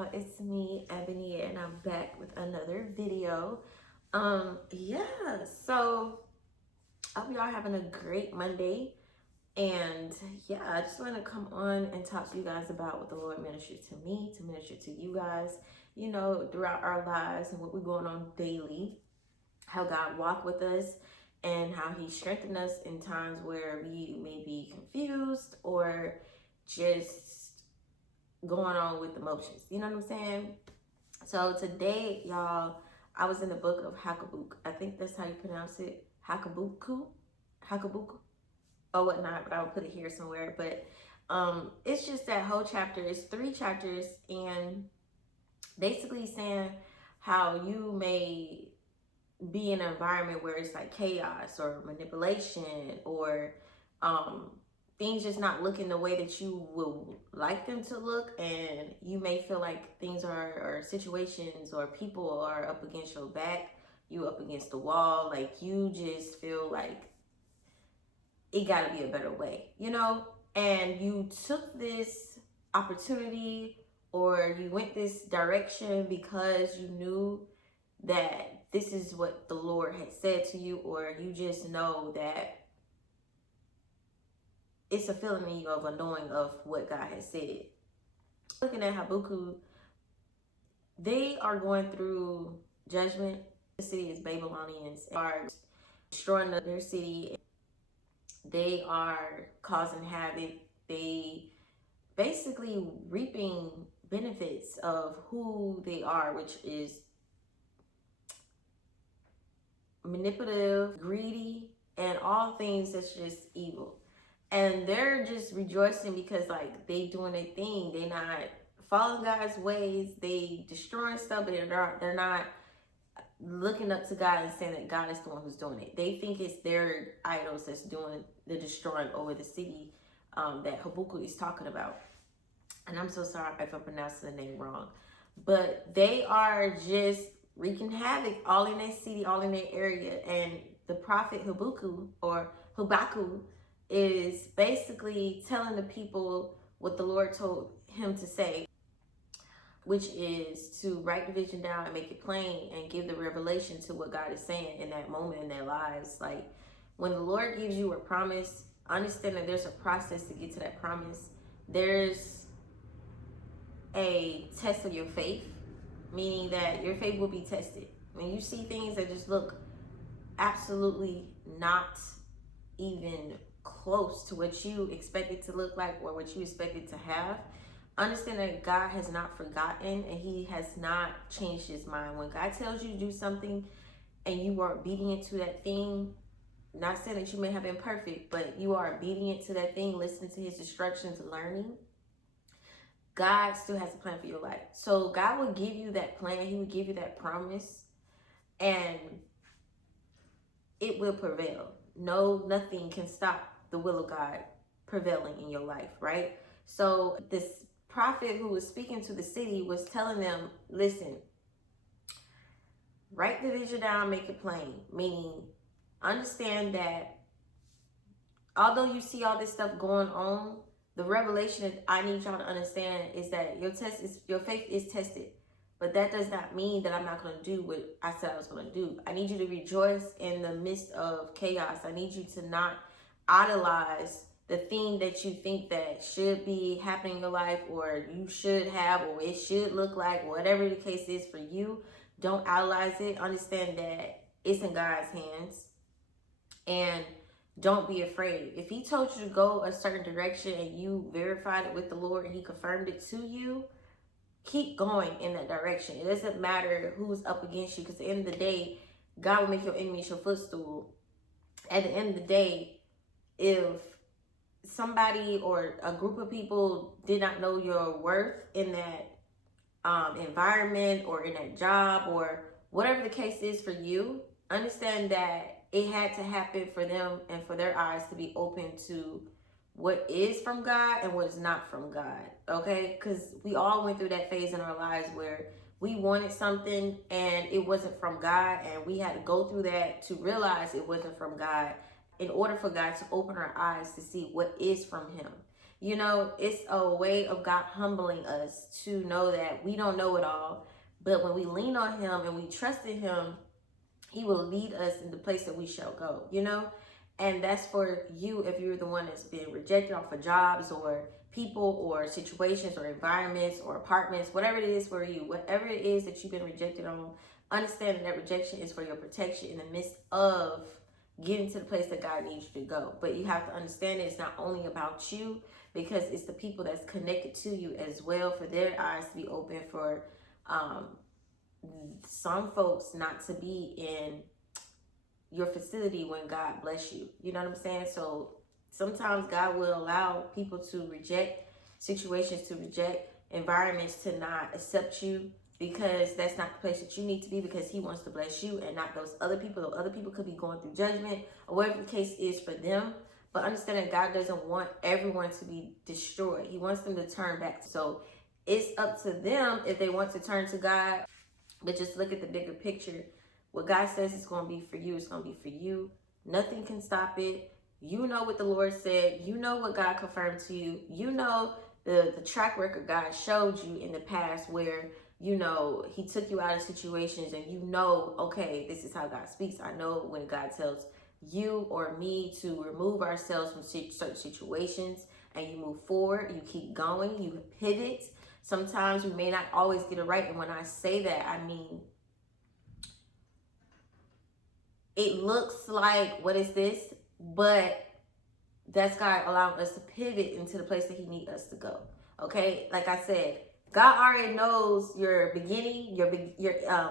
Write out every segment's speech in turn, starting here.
y'all, it's me, Ebony, and I'm back with another video. So I hope y'all having a great Monday. And I just want to come on and talk to you guys about what the Lord ministered to me, to minister to you guys, throughout our lives and what we're going on daily, how God walked with us and how he strengthened us in times where we may be confused or just going on with emotions. You know what I'm saying? So today, y'all, I was in the book of Habakkuk. I think that's how you pronounce it. Habakkuk, or whatnot, but I'll put it here somewhere. But it's just that whole chapter. It's 3 chapters, and basically saying how you may be in an environment where it's like chaos or manipulation or things just not looking the way that you would like them to look, and you may feel like things or situations or people are up against your back, you up against the wall, like you just feel like it got to be a better way, and you took this opportunity or you went this direction because you knew that this is what the Lord had said to you, or you just know that it's a feeling in you of a knowing of what God has said. Looking at Habakkuk, they are going through judgment. The city is Babylonians are destroying their city. They are causing havoc. They basically reaping benefits of who they are, which is manipulative, greedy, and all things that's just evil. And they're just rejoicing because like they doing their thing. They not following God's ways. They destroying stuff, but they're not looking up to God and saying that God is the one who's doing it. They think it's their idols that's doing the destroying over the city that Habakkuk is talking about. And I'm so sorry if I'm pronouncing the name wrong. But they are just wreaking havoc all in their city, all in their area. And the prophet Habakkuk is basically telling the people what the Lord told him to say, which is to write the vision down and make it plain and give the revelation to what God is saying in that moment in their lives. Like when the Lord gives you a promise, understand that there's a process to get to that promise. There's a test of your faith, meaning that your faith will be tested. When you see things that just look absolutely not even close to what you expect it to look like or what you expect it to have, understand that God has not forgotten and he has not changed his mind. When God tells you to do something and you are obedient to that thing, not saying that you may have been perfect, but you are obedient to that thing, listening to his instructions, learning, God still has a plan for your life. So God will give you that plan. He will give you that promise, and it will prevail. No, nothing can stop the will of God prevailing in your life, right? So this prophet who was speaking to the city was telling them, listen, write the vision down, make it plain. Meaning, understand that although you see all this stuff going on, the revelation that I need y'all to understand is that your faith is tested. But that does not mean that I'm not going to do what I said I was going to do. I need you to rejoice in the midst of chaos. I need you to not idolize the thing that you think that should be happening in your life, or you should have, or it should look like, whatever the case is for you. Don't idolize it. Understand that it's in God's hands. And don't be afraid. If he told you to go a certain direction and you verified it with the Lord and he confirmed it to you, keep going in that direction. It doesn't matter who's up against you, because at the end of the day, God will make your enemies your footstool. At the end of the day, if somebody or a group of people did not know your worth in that environment or in that job or whatever the case is for you, understand that it had to happen for them and for their eyes to be open to what is from God and what is not from God, okay? Because we all went through that phase in our lives where we wanted something and it wasn't from God, and we had to go through that to realize it wasn't from God in order for God to open our eyes to see what is from him. You know, it's a way of God humbling us to know that we don't know it all. But when we lean on him and we trust in him, he will lead us in the place that we shall go, you know? And that's for you if you're the one that's been rejected off of jobs or people or situations or environments or apartments, whatever it is for you, whatever it is that you've been rejected on, understanding that rejection is for your protection in the midst of getting to the place that God needs you to go. But you have to understand that it's not only about you, because it's the people that's connected to you as well, for their eyes to be open, for some folks not to be in your facility when God bless you. You know what I'm saying? So sometimes God will allow people to reject situations, to reject environments, to not accept you, because that's not the place that you need to be, because he wants to bless you and not those other people. Those other people could be going through judgment or whatever the case is for them. But understand that God doesn't want everyone to be destroyed. He wants them to turn back. So it's up to them if they want to turn to God. But just look at the bigger picture. What God says is going to be for you, it's going to be for you. Nothing can stop it. You know what the Lord said. You know what God confirmed to you. You know the track record God showed you in the past, where, you know, he took you out of situations and you know, okay, this is how God speaks. I know when God tells you or me to remove ourselves from certain situations, and you move forward, you keep going, you pivot. Sometimes we may not always get it right. And when I say that, I mean, it looks like, what is this? But that's God allowing us to pivot into the place that he needs us to go. Okay? Like I said, God already knows your beginning, your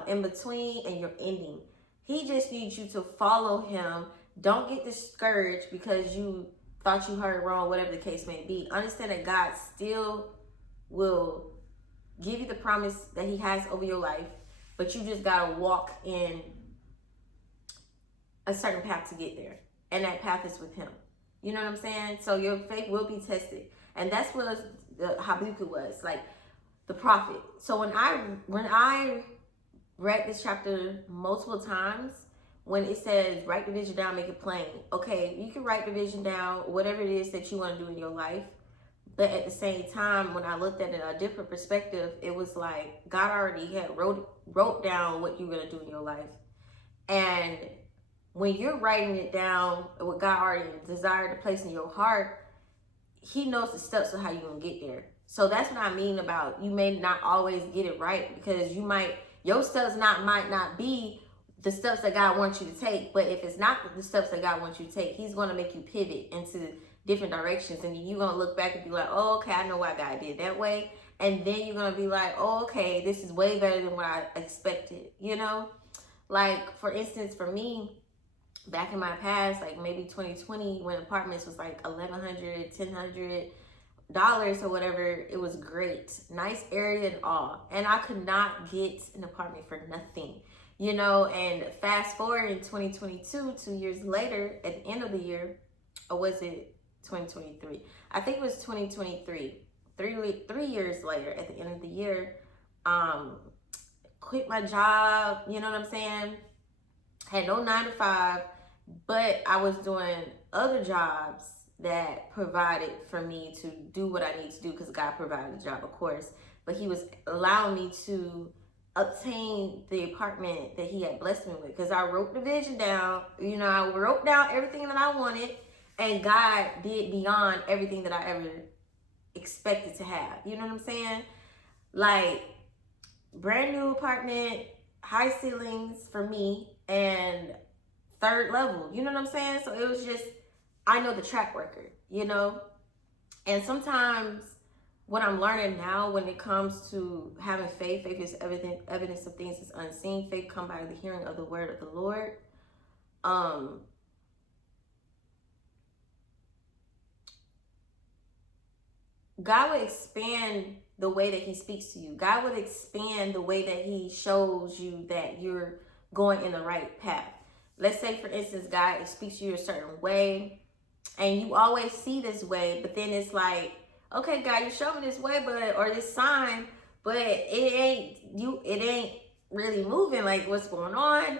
in between, and your ending. He just needs you to follow him. Don't get discouraged because you thought you heard wrong, whatever the case may be. Understand that God still will give you the promise that he has over your life, but you just got to walk in a certain path to get there. And that path is with him. You know what I'm saying? So your faith will be tested. And that's what the Habakkuk was, like the prophet. So when I read this chapter multiple times, when it says write the vision down, make it plain. Okay, you can write the vision down, whatever it is that you want to do in your life. But at the same time, when I looked at it a different perspective, it was like God already had wrote down what you're going to do in your life. And when you're writing it down, what God already desired to place in your heart, he knows the steps of how you're going to get there. So that's what I mean about you may not always get it right, because your steps might not be the steps that God wants you to take. But if it's not the steps that God wants you to take, he's going to make you pivot into different directions. And you're going to look back and be like, oh, okay, I know why God did that way. And then you're going to be like, oh, okay, this is way better than what I expected. You know, like, for instance, for me, back in my past, like maybe 2020, when apartments was like $1,100, $1,000 or whatever, it was great, nice area and all, and I could not get an apartment for nothing, you know. And fast forward in 2022, 2 years later, at the end of the year, or was it 2023? I think it was 2023. 3 years later, at the end of the year, quit my job, you know what I'm saying? Had no 9 to 5, but I was doing other jobs that provided for me to do what I need to do, because God provided the job, of course. But he was allowing me to obtain the apartment that he had blessed me with, because I wrote the vision down. You know, I wrote down everything that I wanted, and God did beyond everything that I ever expected to have. You know what I'm saying? Like, brand new apartment, high ceilings for me, and 3rd level. You know what I'm saying? So it was just, I know the track record, you know? And sometimes what I'm learning now when it comes to having faith is evidence of things that's unseen. Faith comes by the hearing of the word of the Lord. God would expand the way that he speaks to you. God would expand the way that he shows you that you're going in the right path. Let's say, for instance, God speaks to you a certain way, and you always see this way, but then it's like, okay, God, you show me this way, or this sign, but it ain't really moving. Like, what's going on?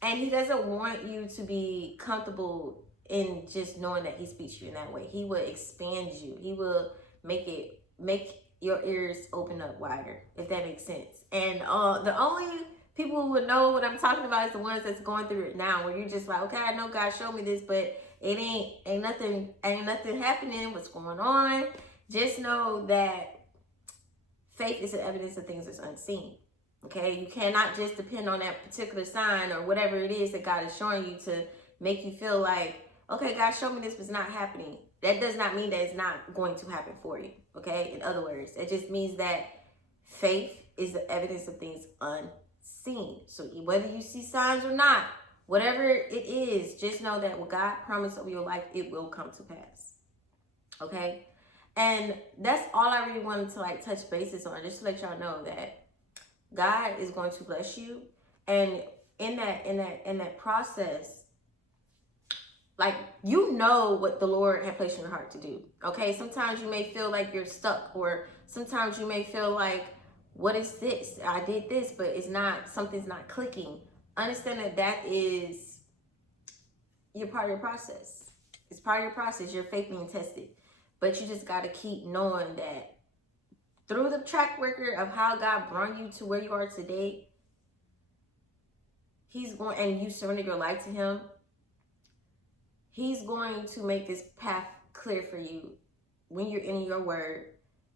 And he doesn't want you to be comfortable in just knowing that he speaks to you in that way. He will expand you. He will make your ears open up wider, if that makes sense. And the only people who would know what I'm talking about is the ones that's going through it now, where you're just like, okay, I know God showed me this, but it ain't nothing happening. What's going on? Just know that faith is the evidence of things that's unseen. Okay, you cannot just depend on that particular sign or whatever it is that God is showing you to make you feel like, okay, God showed me this, but it's not happening. That does not mean that it's not going to happen for you. Okay, in other words, it just means that faith is the evidence of things unseen. So whether you see signs or not, whatever it is, just know that what God promised over your life, it will come to pass. Okay, and that's all I really wanted to like touch bases on, just to let y'all know that God is going to bless you, and in that process, like, you know what the Lord had placed in your heart to do. Okay, sometimes you may feel like you're stuck, or sometimes you may feel like, what is this? I did this, but it's not, something's not clicking. Understand that that is your part of your process. It's part of your process. Your faith being tested, but you just got to keep knowing that through the track record of how God brought you to where you are today, he's going, and you surrender your life to him, he's going to make this path clear for you when you're in your word,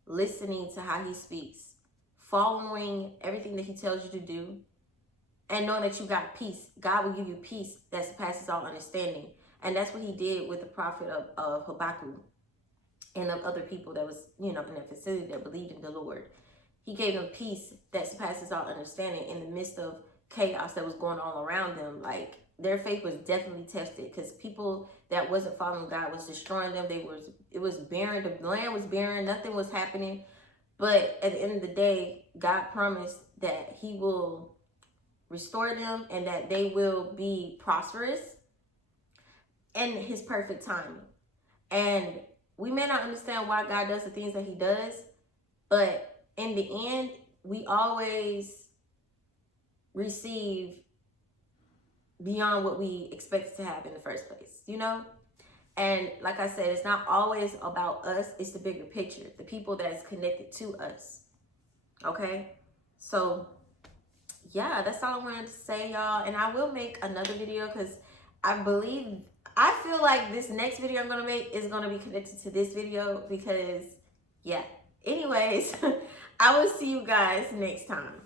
listening to how he speaks, following everything that he tells you to do, and knowing that you got peace. God will give you peace that surpasses all understanding. And that's what he did with the prophet of Habakkuk and of other people that was, in that facility that believed in the Lord. He gave them peace that surpasses all understanding in the midst of chaos that was going on around them. Like, their faith was definitely tested, because people that wasn't following God was destroying them. It was barren. The land was barren. Nothing was happening. But at the end of the day, God promised that he will restore them and that they will be prosperous in his perfect timing. And we may not understand why God does the things that he does, but in the end, we always receive beyond what we expected to have in the first place, And like I said, it's not always about us. It's the bigger picture, the people that's connected to us. Okay? So, yeah, that's all I wanted to say, y'all. And I will make another video, because I feel like this next video I'm going to make is going to be connected to this video, because, yeah. Anyways, I will see you guys next time.